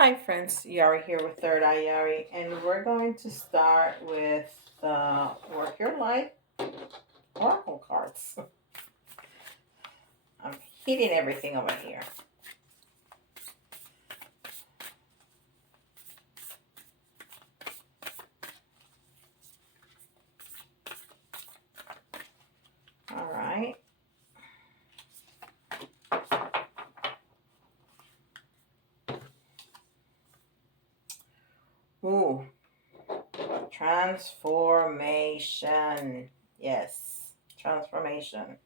Hi friends, Yari here with Third Eye Yari, and we're going to start with the Work Your Life Oracle cards. I'm heating everything over here. All right. Ooh, transformation. Yes, transformation.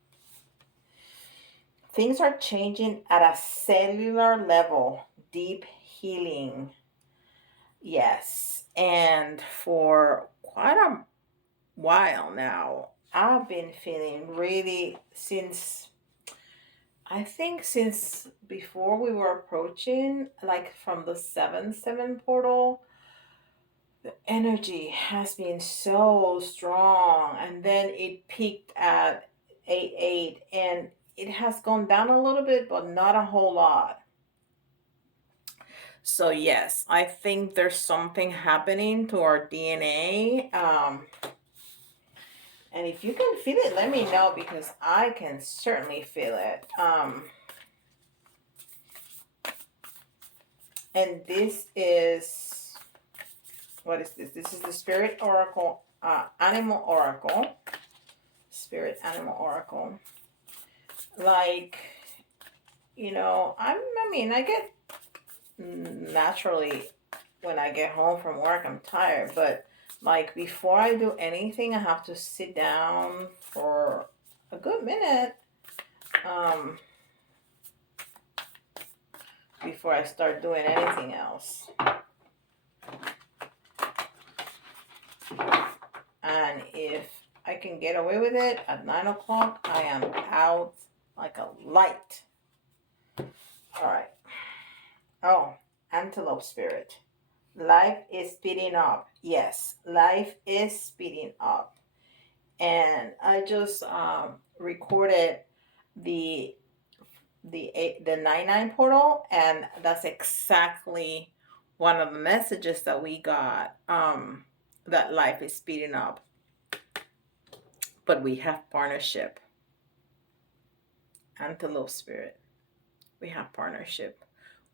Things are changing at a cellular level. Deep healing. Yes, and for quite a while now, I've been feeling really since before we were approaching, like from the 7-7 portal, the energy has been so strong. And then it peaked at 8-8, and it has gone down a little bit, but not a whole lot. So, yes, I think there's something happening to our DNA. And if you can feel it, let me know because I can certainly feel it. And this is, what is this? This is the Spirit Oracle, Animal Oracle. Spirit Animal Oracle. Like, I get naturally when I get home from work, I'm tired, but like before I do anything, I have to sit down for a good minute before I start doing anything else. And if I can get away with it at 9 o'clock, I am out like a light. All right. Oh, Antelope Spirit. Life is speeding up. Yes, life is speeding up. And I just recorded the the 99 portal, and that's exactly one of the messages that we got, that life is speeding up, but we have partnership. Antelope Spirit, we have partnership,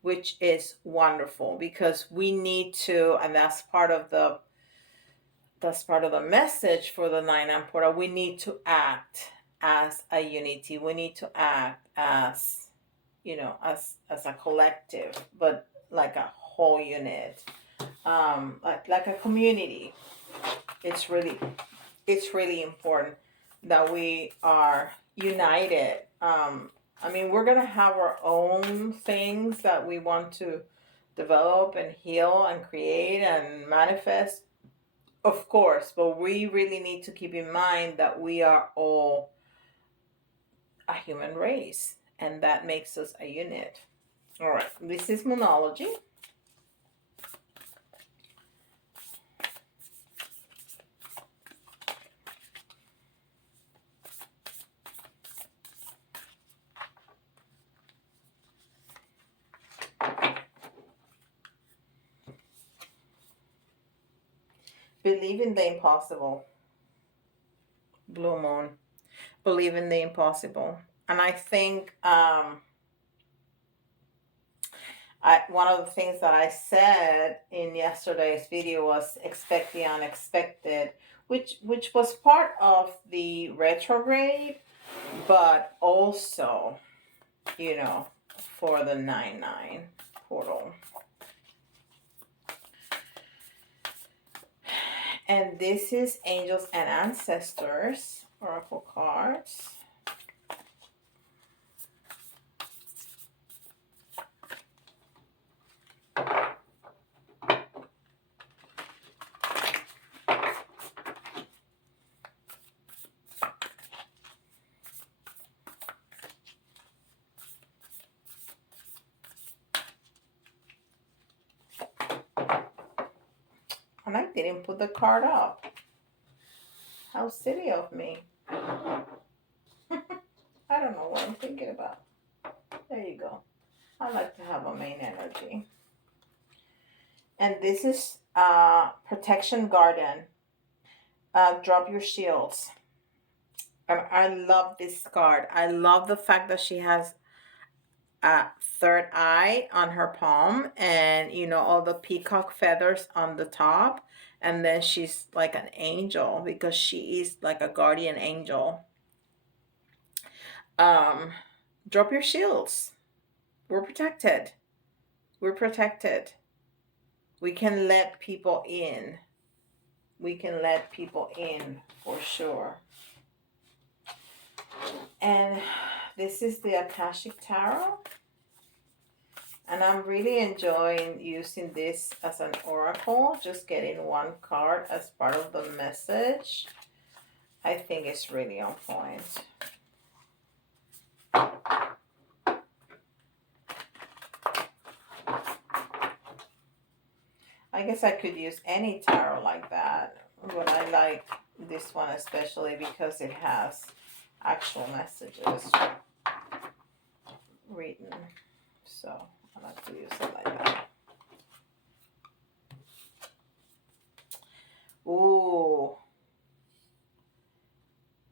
which is wonderful because we need to, and that's part of the message for the 99 portal. We need to act as a unity. We need to act as, as a collective, but like a whole unit, like a community. It's really important that we are united. We're gonna have our own things that we want to develop and heal and create and manifest, of course, but we really need to keep in mind that we are all a human race, and that makes us a unit. All right, this is Moonology. Believe in the impossible. Blue Moon. Believe in the impossible. And I think one of the things that I said in yesterday's video was expect the unexpected, which was part of the retrograde, but also, for the 9-9 portal. And this is Angels and Ancestors Oracle cards. And I didn't put the card up. How silly of me. I don't know what I'm thinking about. There you go. I like to have a main energy. And this is Protection Garden. Drop your shields. I love this card. I love the fact that she has a third eye on her palm, and you know, all the peacock feathers on the top, and then she's like an angel because she is like a guardian angel. um Drop your shields. We're protected. We're protected. We can let people in. We can let people in for sure. And this is the Akashic Tarot. And I'm really enjoying using this as an oracle, just getting one card as part of the message. I think it's really on point. I guess I could use any tarot like that, but I like this one especially because it has actual messages written. So I like to use it like that. Ooh.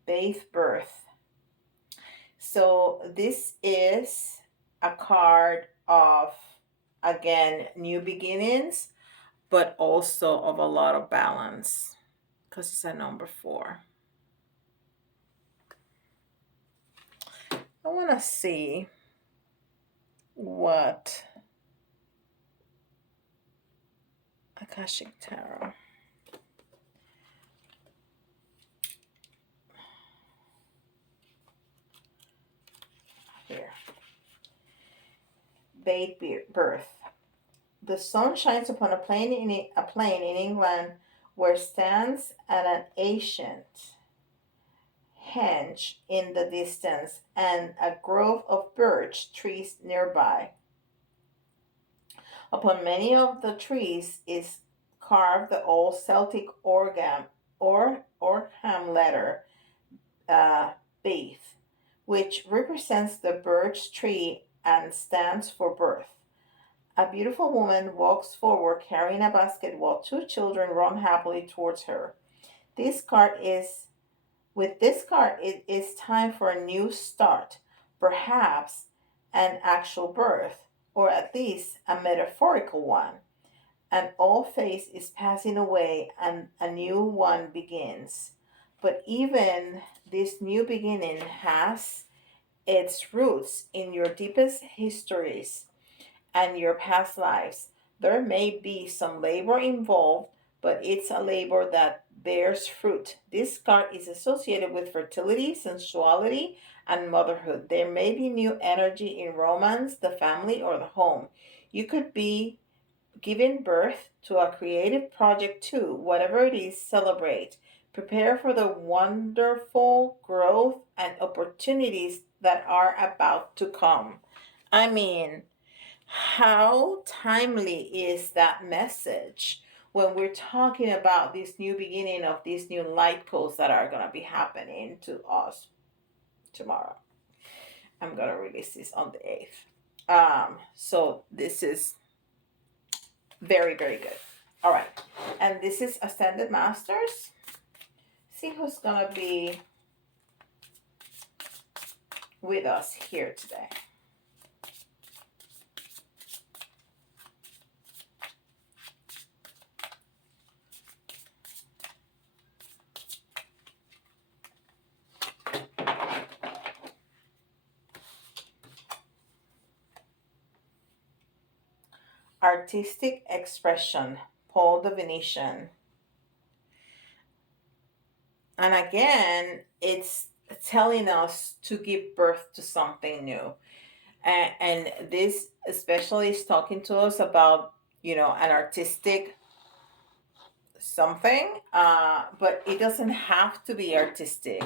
Faith Birth. So this is a card of, again, new beginnings, but also of a lot of balance because it's a number 4. I want to see what Akashic Tarot. Here. Faith Birth. The sun shines upon a plain in England where stands an ancient henge in the distance and a grove of birch trees nearby. Upon many of the trees is carved the old Celtic Orgham letter Beath, which represents the birch tree and stands for birth. A beautiful woman walks forward carrying a basket while 2 children run happily towards her. With this card, it is time for a new start, perhaps an actual birth, or at least a metaphorical one. An old phase is passing away and a new one begins. But even this new beginning has its roots in your deepest histories and your past lives. There may be some labor involved, but it's a labor that bears fruit. This card is associated with fertility, sensuality, and motherhood. There may be new energy in romance, the family, or the home. You could be giving birth to a creative project too. Whatever it is, celebrate. Prepare for the wonderful growth and opportunities that are about to come. I mean, how timely is that message when we're talking about this new beginning of these new light codes that are going to be happening to us tomorrow? I'm going to release this on the 8th. So this is very, very good. All right. And this is Ascended Masters. See who's going to be with us here today. Artistic expression, Paul the Venetian. And again, it's telling us to give birth to something new. And this especially is talking to us about, you know, an artistic something, but it doesn't have to be artistic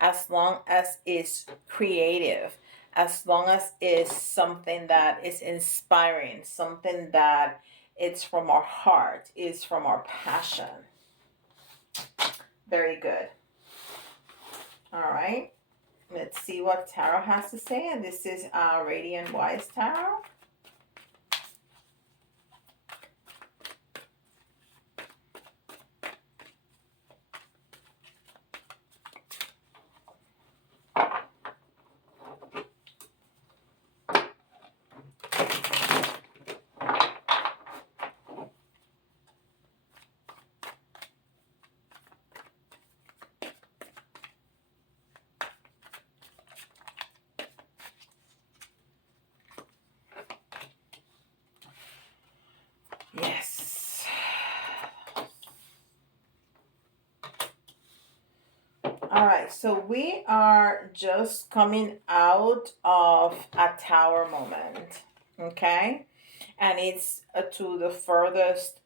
as long as it's creative, as long as it's something that is inspiring, something that it's from our heart, is from our passion. Very good. All right, let's see what tarot has to say. And this is Radiant Wise Tarot. right, so we are just coming out of a tower moment, okay? And it's to the furthest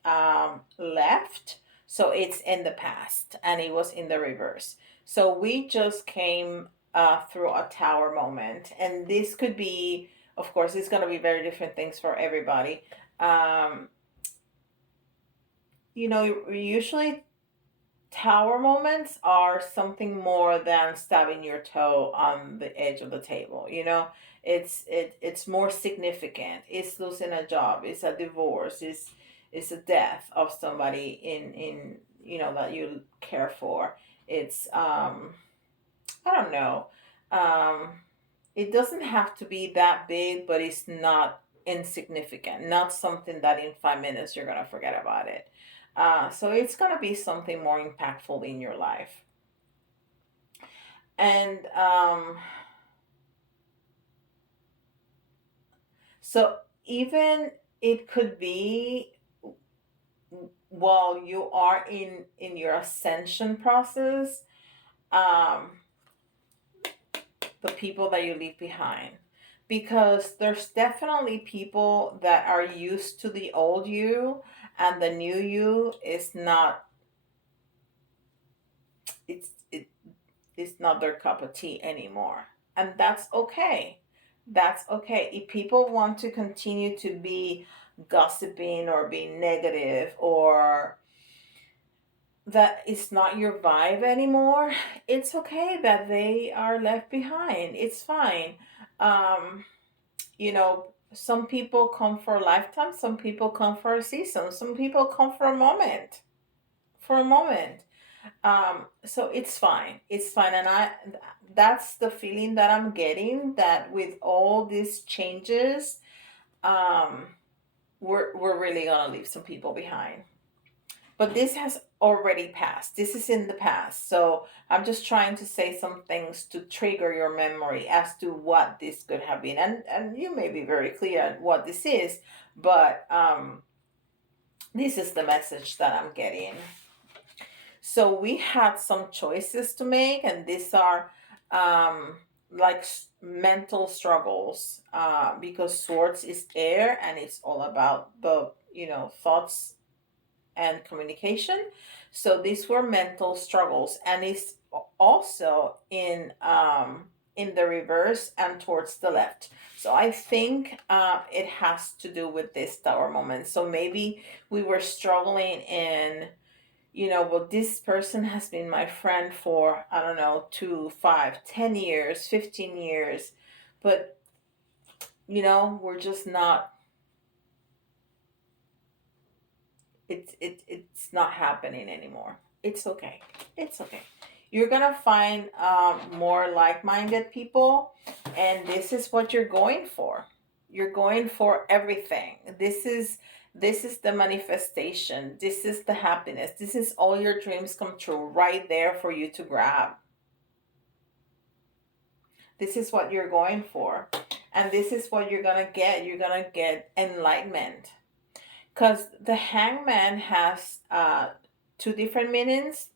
left, so it's in the past, and it was in the reverse. So we just came through a tower moment, and this could be, of course, it's going to be very different things for everybody. Um, usually tower moments are something more than stabbing your toe on the edge of the table. It's more significant. It's losing a job, it's a divorce, it's a death of somebody in that you care for. It's I don't know. um it doesn't have to be that big, but it's not insignificant, not something that in 5 minutes you're gonna forget about it. So it's gonna be something more impactful in your life. And so even it could be while you are in your ascension process, um, the people that you leave behind, because there's definitely people that are used to the old you, and the new you is not, it's not their cup of tea anymore. And that's okay. That's okay. If people want to continue to be gossiping or being negative, or that it's not your vibe anymore, it's okay that they are left behind. It's fine. Um, some people come for a lifetime, some people come for a season, some people come for a moment. For a moment. So it's fine. It's fine. And that's the feeling that I'm getting, that with all these changes, um, we're really gonna leave some people behind. But this has already passed. This is in the past. So I'm just trying to say some things to trigger your memory as to what this could have been. And you may be very clear on what this is, but this is the message that I'm getting. So we had some choices to make, and these are like mental struggles, because swords is air, and it's all about the thoughts and communication. So these were mental struggles, and it's also in the reverse and towards the left. So I think it has to do with this tower moment. So maybe we were struggling in, well, this person has been my friend for, I don't know, 2, 5, 10 years, 15 years, but we're just not, it's not happening anymore. It's okay. It's okay. You're gonna find more like-minded people, and this is what you're going for. You're going for everything. This is the manifestation. This is the happiness. This is all your dreams come true right there for you to grab. This is what you're going for, and this is what you're gonna get. You're gonna get enlightenment. Because the hangman has two different meanings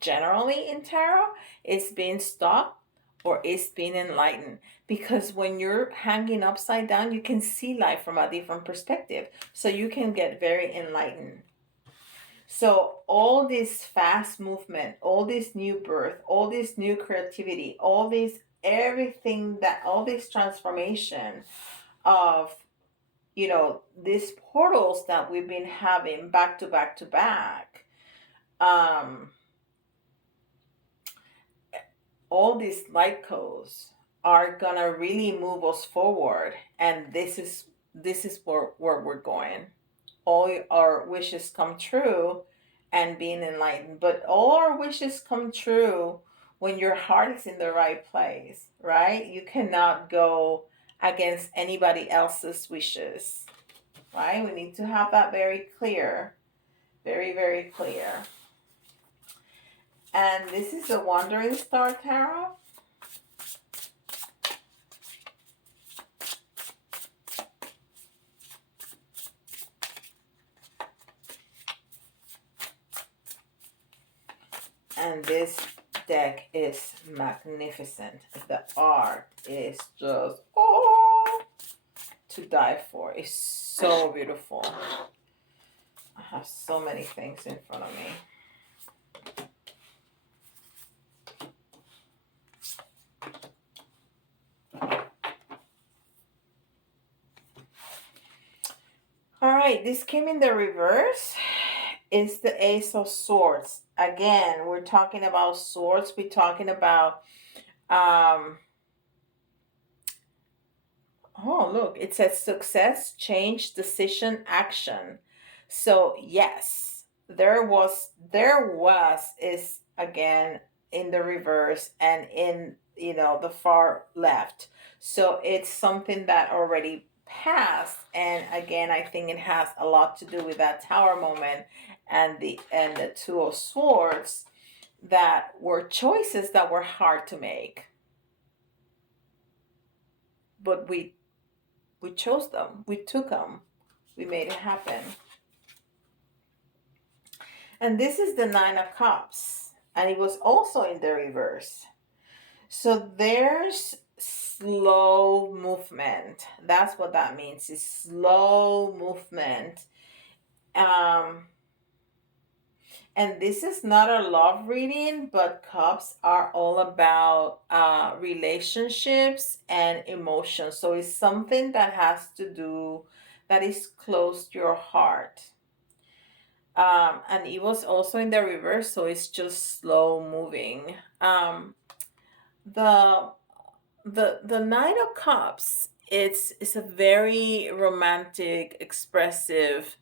generally in tarot. It's being stuck, or it's being enlightened. Because when you're hanging upside down, you can see life from a different perspective. So you can get very enlightened. So all this fast movement, all this new birth, all this new creativity, all this transformation of these portals that we've been having back to back to back, all these light codes are gonna really move us forward, and this is where we're going. All our wishes come true and being enlightened, but all our wishes come true when your heart is in the right place, right? You cannot go against anybody else's wishes, right? We need to have that very clear, very, very clear. And this is the Wandering Star Tarot. And this deck is magnificent. The art is just to die for. It's so beautiful. I have so many things in front of me. All right, this came in the reverse. It's the Ace of Swords. Again, we're talking about swords. We're talking about, oh, look, it says success, change, decision, action. So yes, is again in the reverse and in, the far left. So it's something that already passed. And again, I think it has a lot to do with that tower moment and the Two of Swords, that were choices that were hard to make. But we chose them. We took them. We made it happen. And this is the Nine of Cups. And it was also in the reverse. So there's slow movement. That's what that means. It's slow movement. And this is not a love reading, but cups are all about relationships and emotions. So it's something that has to do, that is close to your heart. And it was also in the reverse, so it's just slow moving. The Nine of Cups, it's a very romantic, expressive.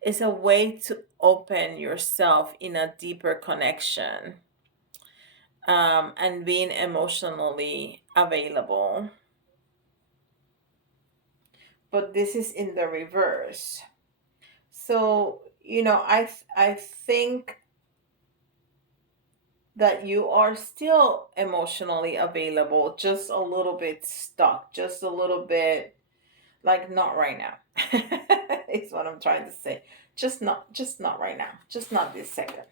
It's a way to open yourself in a deeper connection, and being emotionally available. But this is in the reverse. So, I think that you are still emotionally available, just a little bit stuck, just a little bit like not right now. Is what I'm trying to say. Just not right now. Just not this second.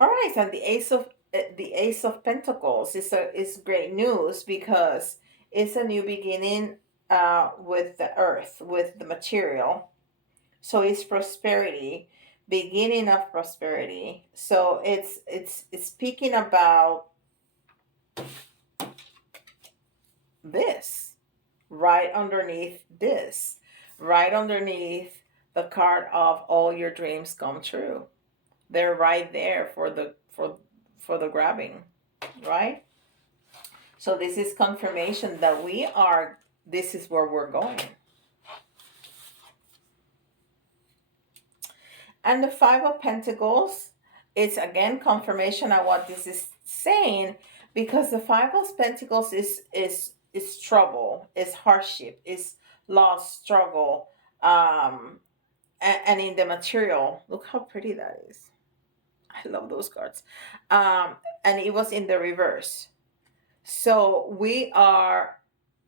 All right, and the Ace of Pentacles is great news, because it's a new beginning with the earth, with the material. So it's prosperity, beginning of prosperity. So it's speaking about this, right underneath this, right underneath the card of all your dreams come true. They're right there for the grabbing, right? So this is confirmation that this is where we're going. And the Five of Pentacles, it's again confirmation of what this is saying, because the Five of Pentacles is trouble, is hardship, is loss, struggle, and in the material. Look how pretty that is. I love those cards. And it was in the reverse. So we are,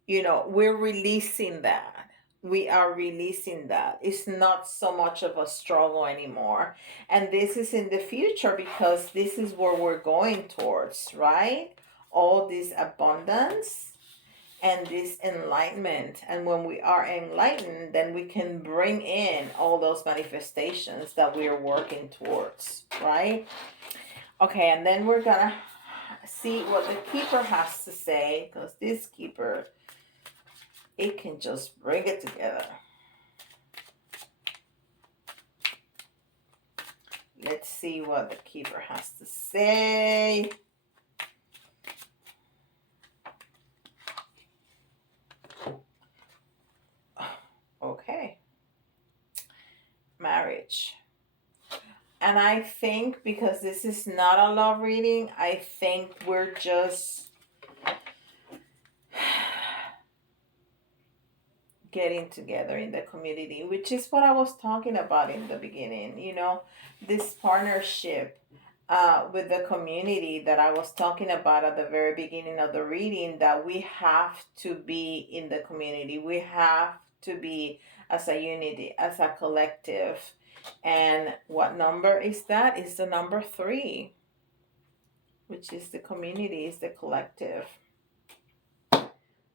we're releasing that. We are releasing that. It's not so much of a struggle anymore. And this is in the future, because this is where we're going towards, right? All this abundance and this enlightenment. And when we are enlightened, then we can bring in all those manifestations that we are working towards, right? Okay, and then we're gonna see what the Keeper has to say, because this Keeper, it can just bring it together. Let's see what the Keeper has to say. Okay. Marriage. And I think, because this is not a love reading, I think we're just getting together in the community, which is what I was talking about in the beginning. This partnership with the community that I was talking about at the very beginning of the reading, that we have to be in the community. We have to be as a unity, as a collective. And what number is that? It's the number 3. which is the community, is the collective.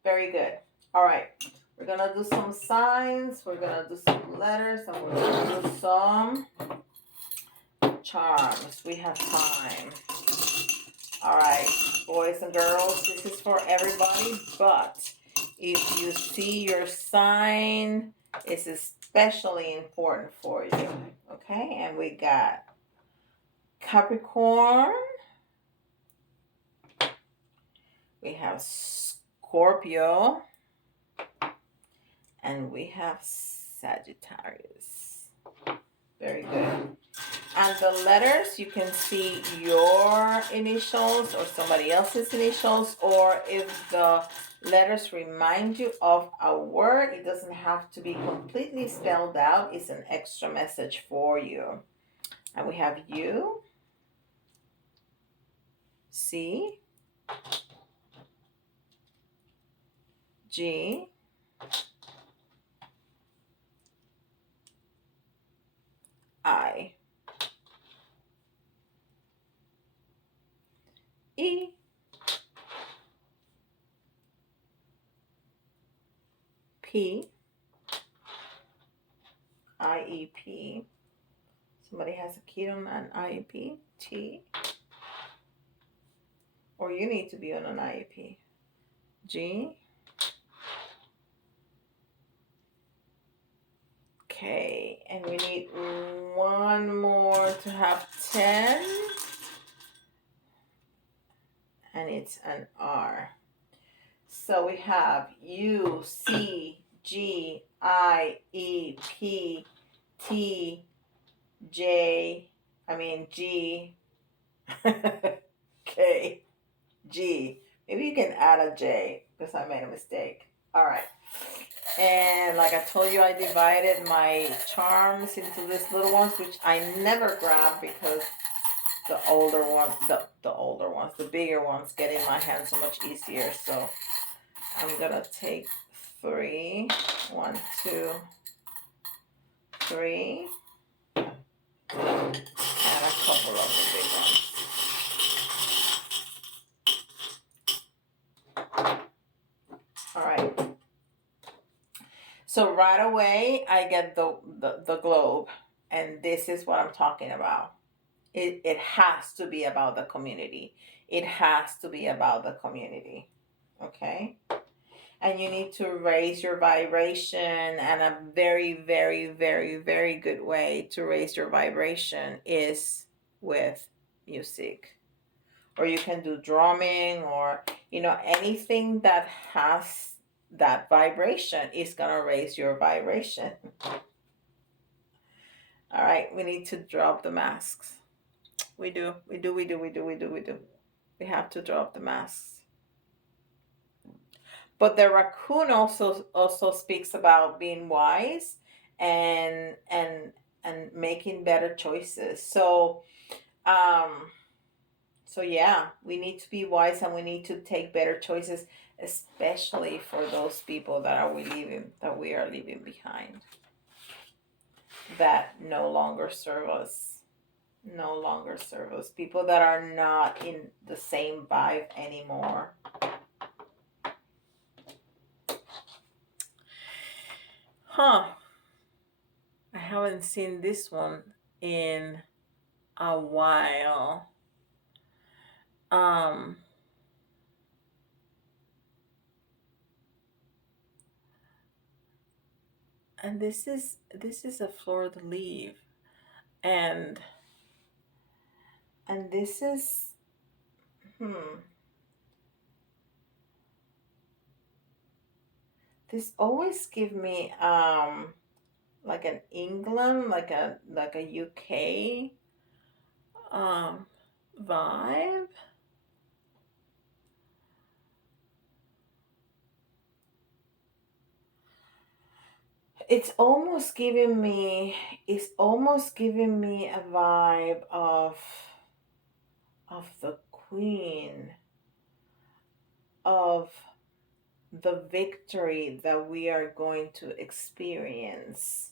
Very good. All right. We're going to do some signs. We're going to do some letters. And we're going to do some charms. We have time. All right. Boys and girls, this is for everybody. But if you see your sign, it's especially important for you. Okay. And we got Capricorn. We have Scorpio. And we have Sagittarius. Very good. And the letters, you can see your initials or somebody else's initials, or if the letters remind you of a word, it doesn't have to be completely spelled out. It's an extra message for you. And we have U, C, G, I, E, P, IEP. Somebody has a key on an IEP. T, or you need to be on an IEP. G. Okay, and we need one more to have 10. And it's an R. So we have U, C, G, I, E, P, T, G, K, G. Maybe you can add a J because I made a mistake. All right. And like I told you, I divided my charms into these little ones, which I never grab because the older ones, the bigger ones get in my hand so much easier. So I'm gonna take 3, 1, 2, 3, and a couple of the big ones. All right. So right away, I get the globe, and this is what I'm talking about. It has to be about the community. It has to be about the community. Okay? And you need to raise your vibration, and a very, very, very, very good way to raise your vibration is with music. Or you can do drumming, or anything that has that vibration is gonna raise your vibration. All right, we need to drop the masks. We do. We have to drop the masks. But the raccoon also speaks about being wise and making better choices. So yeah, we need to be wise, and we need to take better choices, especially for those people that we are leaving behind, that no longer serve us. People that are not in the same vibe anymore. I haven't seen this one in a while. And this is a fleur de lis, and this is this always give me like an England, like a UK vibe. It's almost giving me a vibe of the Queen, of the victory that we are going to experience,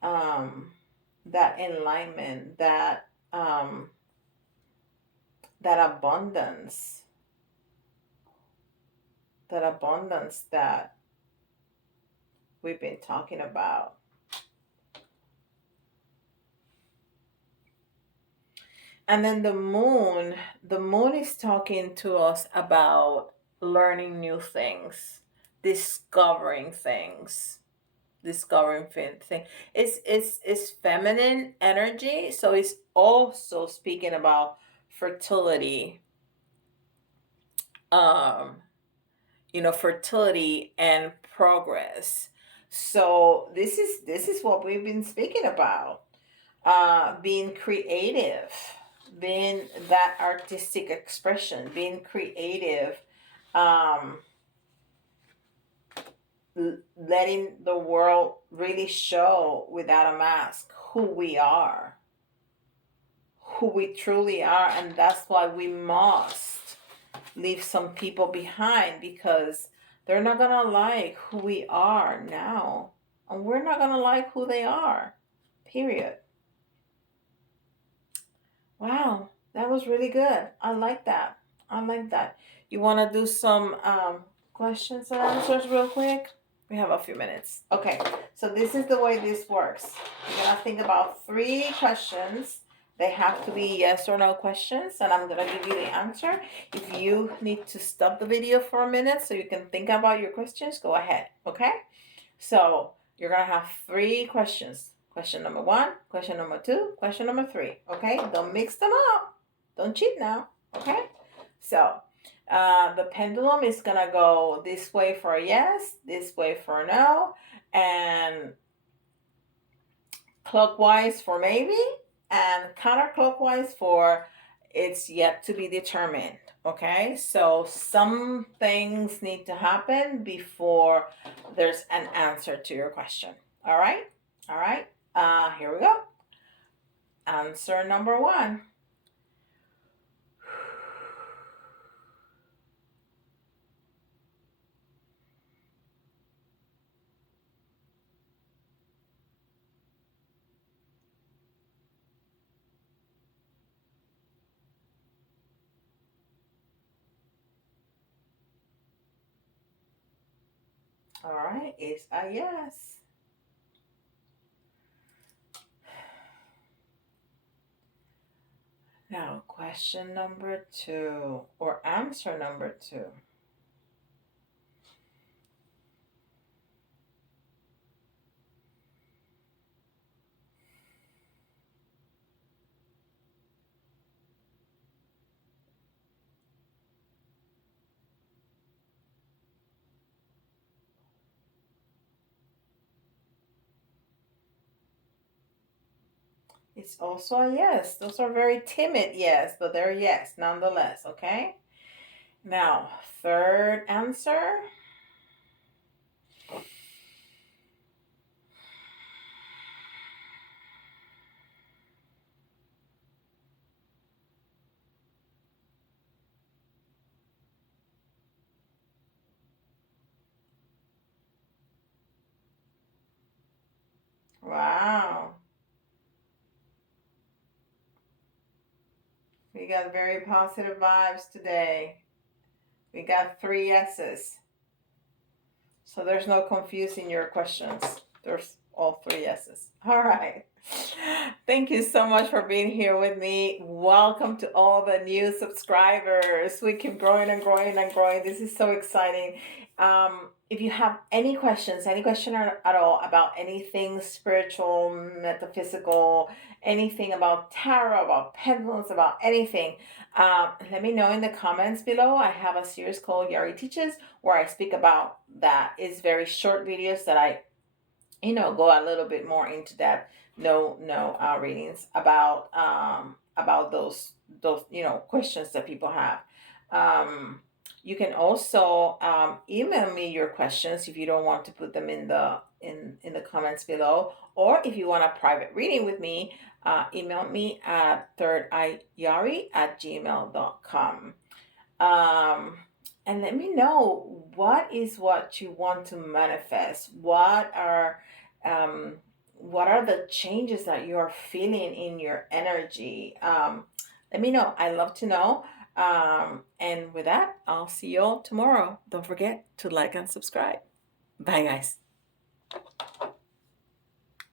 that enlightenment, that that abundance, that we've been talking about. And then the moon is talking to us about learning new things, discovering things, thing. It's feminine energy, so it's also speaking about fertility, um, fertility and progress. So this is what we've been speaking about. Being creative, being that artistic expression, being creative, um, letting the world really show without a mask who we are, who we truly are. And that's why we must leave some people behind, because they're not gonna like who we are now, and we're not gonna like who they are, period. Wow, that was really good. I like that. I like that. You want to do some questions and answers real quick? We have a few minutes. Okay, so this is the way this works. You're going to think about 3 questions. They have to be yes or no questions, and I'm going to give you the answer. If you need to stop the video for a minute so you can think about your questions, go ahead. Okay? So you're going to have 3 questions. Question number 1, question number 2, question number 3. Okay? Don't mix them up. Don't cheat now. Okay? So the pendulum is going to go this way for a yes, this way for a no, and clockwise for maybe, and counterclockwise for it's yet to be determined. Okay, so some things need to happen before there's an answer to your question. All right, here we go. Answer number 1. All right, it's a yes. Now, question number 2, or answer number 2. It's also a yes. Those are very timid yes, but they're yes nonetheless, okay? Now, third answer. Wow. We got very positive vibes today. We got 3 yeses. So there's no confusing your questions. There's all 3 yeses. All right. Thank you so much for being here with me. Welcome to all the new subscribers. We keep growing and growing and growing. This is so exciting. If you have any questions, any question at all about anything spiritual, metaphysical, anything about tarot, about pendulums, about anything, let me know in the comments below. I have a series called Yari Teaches where I speak about that. It's very short videos that I go a little bit more into depth. No readings about those questions that people have. You can also email me your questions if you don't want to put them in the comments below, or if you want a private reading with me, email me at thirdeyeyari@gmail.com. And let me know what you want to manifest. What are the changes that you are feeling in your energy? Let me know. I love to know. And with that, I'll see you all tomorrow. Don't forget to like and subscribe. Bye, guys.